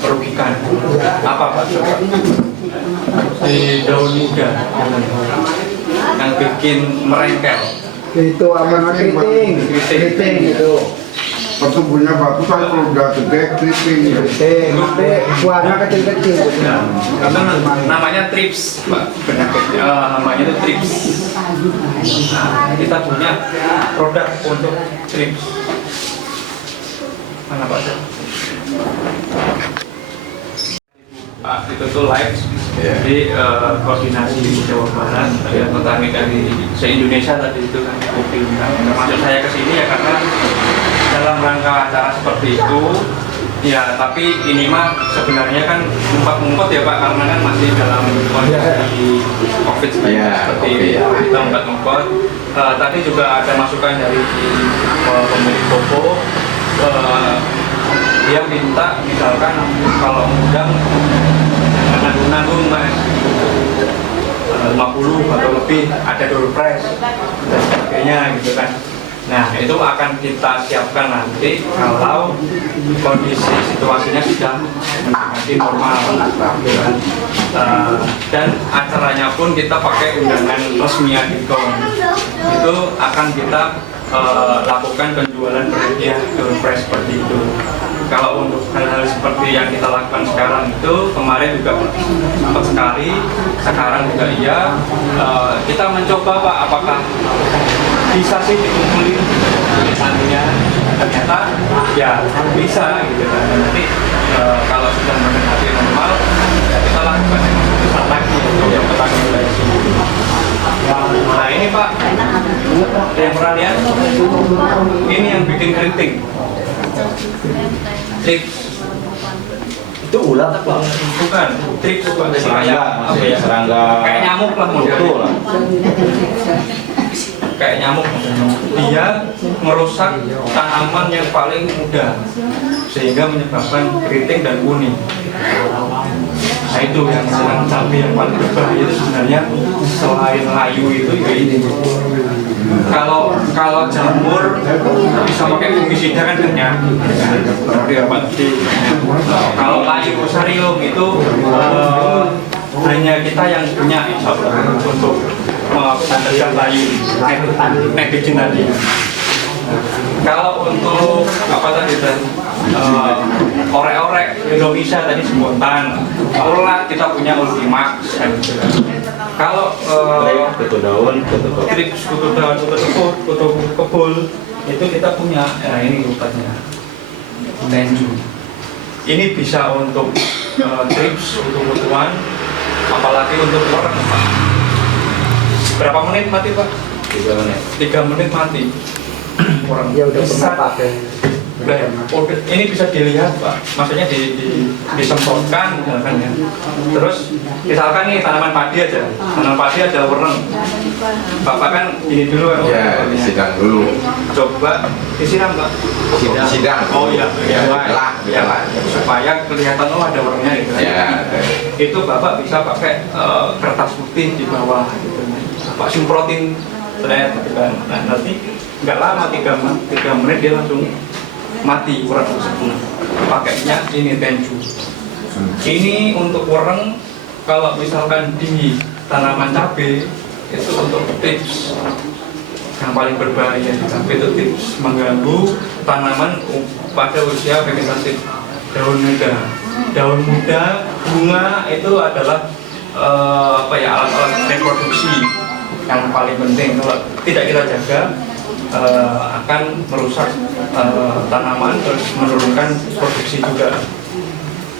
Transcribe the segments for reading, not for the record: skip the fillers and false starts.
merugikan. Apa Pak? Coba. Di daun muda yang bikin merengkel. Itu apa keriting itu. Pertumbuhannya bagus kan kalau udah gede keriting. Keriting, nanti buahnya kecil-kecil. Nah, itu namanya trips, Pak. Penyakitnya namanya itu trips. Nah, kita punya produk untuk trips. Mana Pak? Pak, itu tuh live di koordinasi di Jawa Barat, ya, petani dari se-Indonesia tadi itu kan diundang. Termasuk saya kesini ya karena dalam rangka acara seperti itu. Ya, tapi ini mah sebenarnya kan ngumpet-ngumpet ya Pak, karena kan masih dalam kondisi COVID-19 seperti ini. Kita ngumpet-ngumpet. Tadi juga ada masukan dari pemilik toko. Dia minta misalkan kalau undang nanggung Mas 50 atau lebih, ada door prize dan sebagainya gitu kan. Nah, itu akan kita siapkan nanti kalau kondisi situasinya sudah menjadi normal gitu kan. Dan acaranya pun kita pakai undangan resmi Adikon. Itu akan kita lakukan penjualan berhadiah door prize seperti itu. Kalau untuk hal-hal seperti yang kita lakukan sekarang itu, kemarin juga sempat sekali, sekarang juga iya. Kita mencoba Pak, apakah bisa sih dikumpulin tulisannya, ternyata ya bisa gitu kan. Nanti kalau sudah mendekati normal, ya kita lakukan tulisan lagi untuk yang petani wilayah sini. Nah ini Pak, ada yang pernah lihat? Ini yang bikin keriting. Trips. Itu ulat apa? Bukan, trips bukan dari kayak apa ya? Serangga. Kayak nyamuk lah modelnya. Kayak nyamuk. Dia merusak tanaman yang paling muda sehingga menyebabkan keriting dan kuning. Nah itu yang cabai yang paling berbahaya itu sebenarnya selain layu itu ya ini. Kalau jamur bisa pakai fungisida kan banyak. Kalau layu fusarium itu hanya kita yang punya untuk mencegah layu netizen tadi. Kalau untuk apa tadi orek-orek Indonesia tadi sebutan, ulat kita punya Ultimax. Kalau kutu daun, trips, kutu daun, kutu kebul itu kita punya. Ya ini urutannya Tenju. Ini bisa untuk trips, untuk kutuan, apalagi untuk orang Pak. Berapa menit mati Pak? 3 menit. 3 menit mati. Orang Ya udah pernah pakai. Udah ya. Ini bisa dilihat Pak. Maksudnya disemprotkan misalkan ya. Terus misalkan nih tanaman padi aja. Tanaman padi ada wereng. Bapak kan ini dulu Ya, disidang dulu. Coba disiram Pak. Sidang. Oh iya, Ya, supaya kelihatan oh ada werengnya gitu. Ya. Itu Bapak bisa pakai kertas putih di bawah gitu. Bapak semprotin gitu kan. Nah, nanti nggak lama 3 menit dia langsung mati wereng tersebut. Pakainya ini Tenju. Ini untuk wereng kalau misalkan di tanaman cabai itu untuk tips yang paling berbahaya di cabai itu tips mengganggu tanaman pada usia vegetatif daun muda. Daun muda, bunga itu adalah alat-alat reproduksi yang paling penting. Kalau tidak kita jaga akan merusak tanaman, terus menurunkan produksi juga.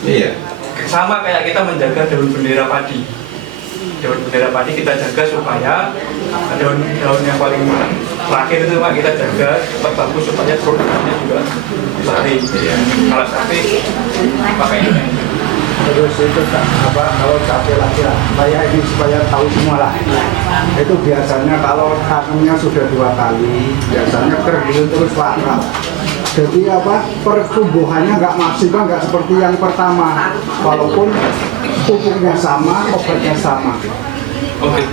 Iya. Sama kayak kita menjaga daun bendera padi. Daun bendera padi kita jaga supaya daun yang paling terakhir itu Pak kita jaga supaya bagus, supaya produksinya juga baik. Kalau sampai pakai ini. Terus itu kalau cabai lagi lah, supaya tahu semua lah. Itu biasanya kalau tanamnya sudah 2 kali, biasanya kering terus lakar. Jadi pertumbuhannya nggak maksimal, nggak seperti yang pertama. Walaupun pupuknya sama, obatnya sama. Oke.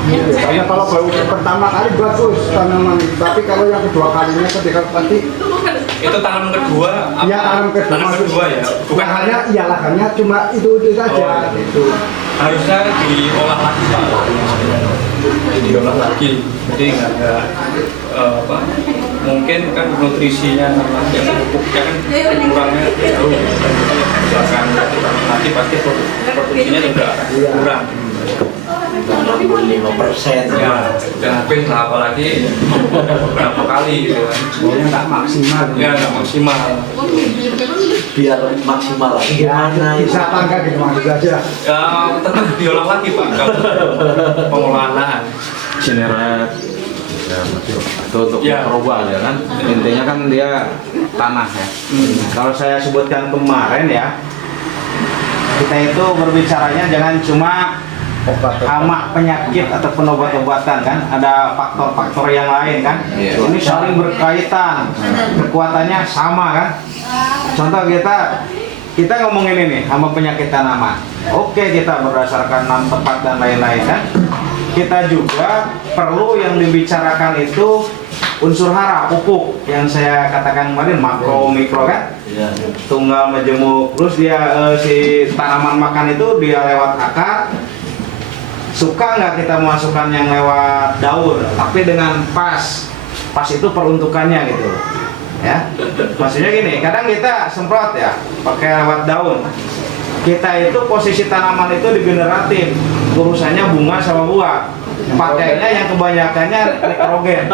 Biasanya kalau baru pertama kali bagus tanaman, tapi kalau yang kedua kalinya ketika petik Itu tanam kedua. ya tanam kedua, Tanam kedua ya. Bukan lahannya iya lahannya cuma itu saja Oh. gitu. Harusnya diolah lagi Pak. Diolah lagi. Jadi nggak ada apa? Mungkin kan nutrisinya sama yang pupuknya kan kurangnya jauh. Misalkan nanti pasti produksinya juga kurang. 85%. Ya, udah habis lah apalagi beberapa kali gitu kan. Pokoknya nggak maksimal. Ya nggak maksimal. Biar maksimal lagi Ya, gimana bisa tangga gitu maksud aja. Ya tetap diolah lagi Pak kalau pengolahan lahan. Cineret ya, itu untuk Ya. mikroba ya kan, intinya kan dia tanah ya. Kalau saya sebutkan kemarin ya, kita itu berbicaranya jangan cuma hama, penyakit ataupun obat-obatan kan, ada faktor-faktor yang lain kan. Iya. Ini saling berkaitan, kekuatannya sama kan. Contoh kita ngomongin ini hama penyakit tanaman. Oke, kita berdasarkan tepat dan lain-lain kan. Kita juga perlu yang dibicarakan itu unsur hara, pupuk yang saya katakan kemarin, makro mikro kan. Iya. Tunggal majemuk, terus dia si tanaman makan itu dia lewat akar. Suka nggak kita memasukkan yang lewat daun, tapi dengan pas itu peruntukannya gitu ya. Maksudnya gini, kadang kita semprot ya pakai lewat daun. Kita itu posisi tanaman itu degeneratif, urusannya bunga sama buah. Pakainya yang kebanyakannya nitrogen,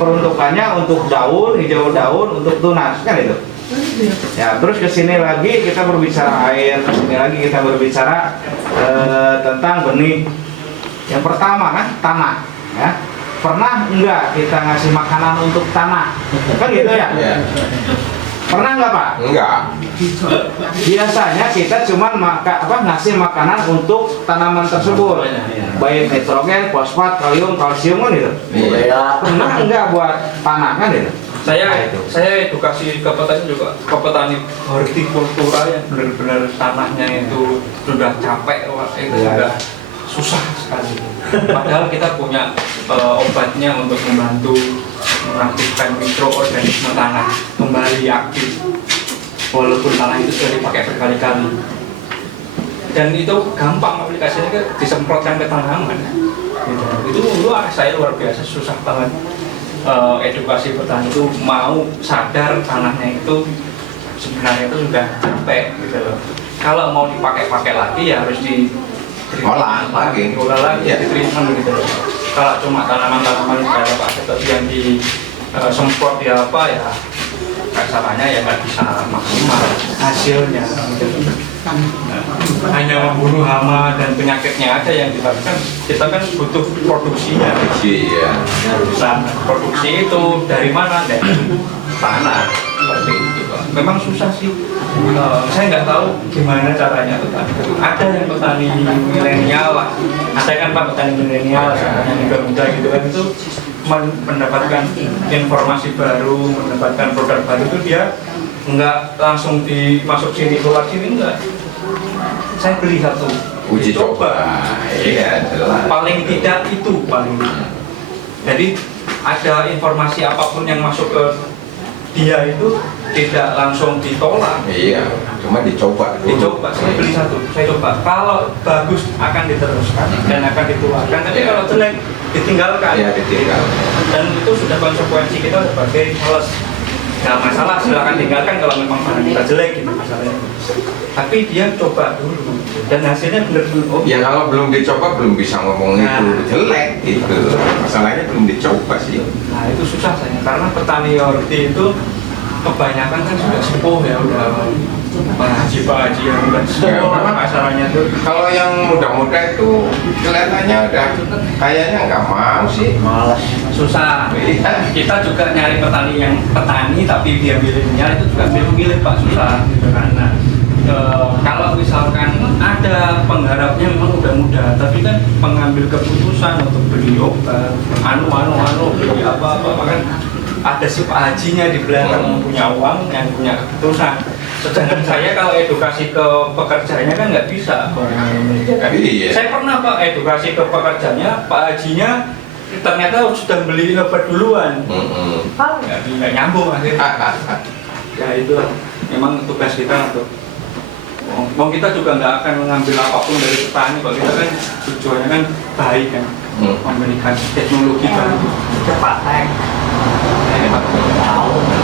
peruntukannya untuk daun, hijau daun, untuk tunas kan itu. Ya, terus ke sini lagi kita berbicara air, ke sini lagi kita berbicara tentang benih. Yang pertama kan tanah, ya. Pernah enggak kita ngasih makanan untuk tanah? Kan gitu ya? Iya. Pernah enggak Pak? Enggak. Biasanya kita cuma ngasih makanan untuk tanaman tersebut, baik nitrogen, fosfat, kalium, kalsium kan gitu. Urea. Pernah enggak buat tanah kan gitu? Saya edukasi ke petani juga, ke petani hortikultura yang benar-benar tanahnya itu sudah capek, wah, itu Ya. sudah susah sekali. Padahal kita punya obatnya untuk membantu mengaktifkan mikroorganisme tanah kembali aktif, walaupun tanah itu sudah dipakai berkali-kali. Dan itu gampang aplikasinya, disemprotkan ke tanaman. Gitu. Itu saya luar biasa susah banget. Edukasi petani itu mau sadar tanahnya itu sebenarnya itu sudah capek gitu loh. Kalau mau dipakai lagi ya harus Olah lagi. diolah lagi, Ya. di treatment gitu loh. Kalau cuma tanaman-tanaman kayak Pak Seto yang disemprot ya apa ya kasarannya ya nggak bisa maksimal hasilnya gitu. Hanya membunuh hama dan penyakitnya aja yang dilakukan. Kita kan butuh produksinya. Iya. Nah, produksi itu dari mana? Dari tanah. Seperti itu. Memang susah sih. Saya nggak tahu gimana caranya petani. Ada yang petani milenial lah. Ada kan Pak petani milenial, yang muda-muda gitu kan itu mendapatkan informasi baru, mendapatkan produk baru itu dia nggak langsung dimasuk sini keluar sini enggak. Saya beli satu. Uji coba. Iya, jelas. Paling tidak itu paling tidak. Jadi ada informasi apapun yang masuk ke dia itu tidak langsung ditolak. Iya, cuma dicoba dulu. Dicoba, saya beli satu, saya coba. Kalau bagus akan diteruskan dan akan ditularkan. Tapi kalau jelek ditinggalkan. Iya, ditinggal. Dan itu sudah konsekuensi kita sebagai sales. Nggak masalah, silakan tinggalkan kalau memang barang kita jelek gitu masalahnya. Tapi dia coba dulu dan hasilnya benar-benar oh Ya kalau belum dicoba belum bisa ngomong itu jelek gitu. Masalahnya belum dicoba sih. Nah itu susah saya karena petani horti itu kebanyakan kan sudah sepuh ya, udah Pak Haji yang udah sepuh masalahnya tuh. Kalau yang muda-muda itu kelihatannya udah kayaknya nggak mau sih. Malas. Susah. Iya. Kita juga nyari petani yang petani tapi dia milenial itu juga milih Pak, susah gitu kan. Nah, kalau misalkan ada penggarapnya memang udah muda, tapi kan pengambil keputusan untuk beli obat, beli apa kan ada si Pak Hajinya di belakang yang punya uang, yang punya keputusan. Sedangkan saya kalau edukasi ke pekerjanya kan nggak bisa. Iya. Saya pernah Pak edukasi ke pekerjanya, Pak Hajinya ternyata sudah beli obat duluan. Nggak nyambung akhirnya. Ya itu memang tugas kita untuk kita juga nggak akan mengambil apapun dari petani, kalau kita kan tujuannya kan baik kan, memberikan teknologi baru cepat, tahu.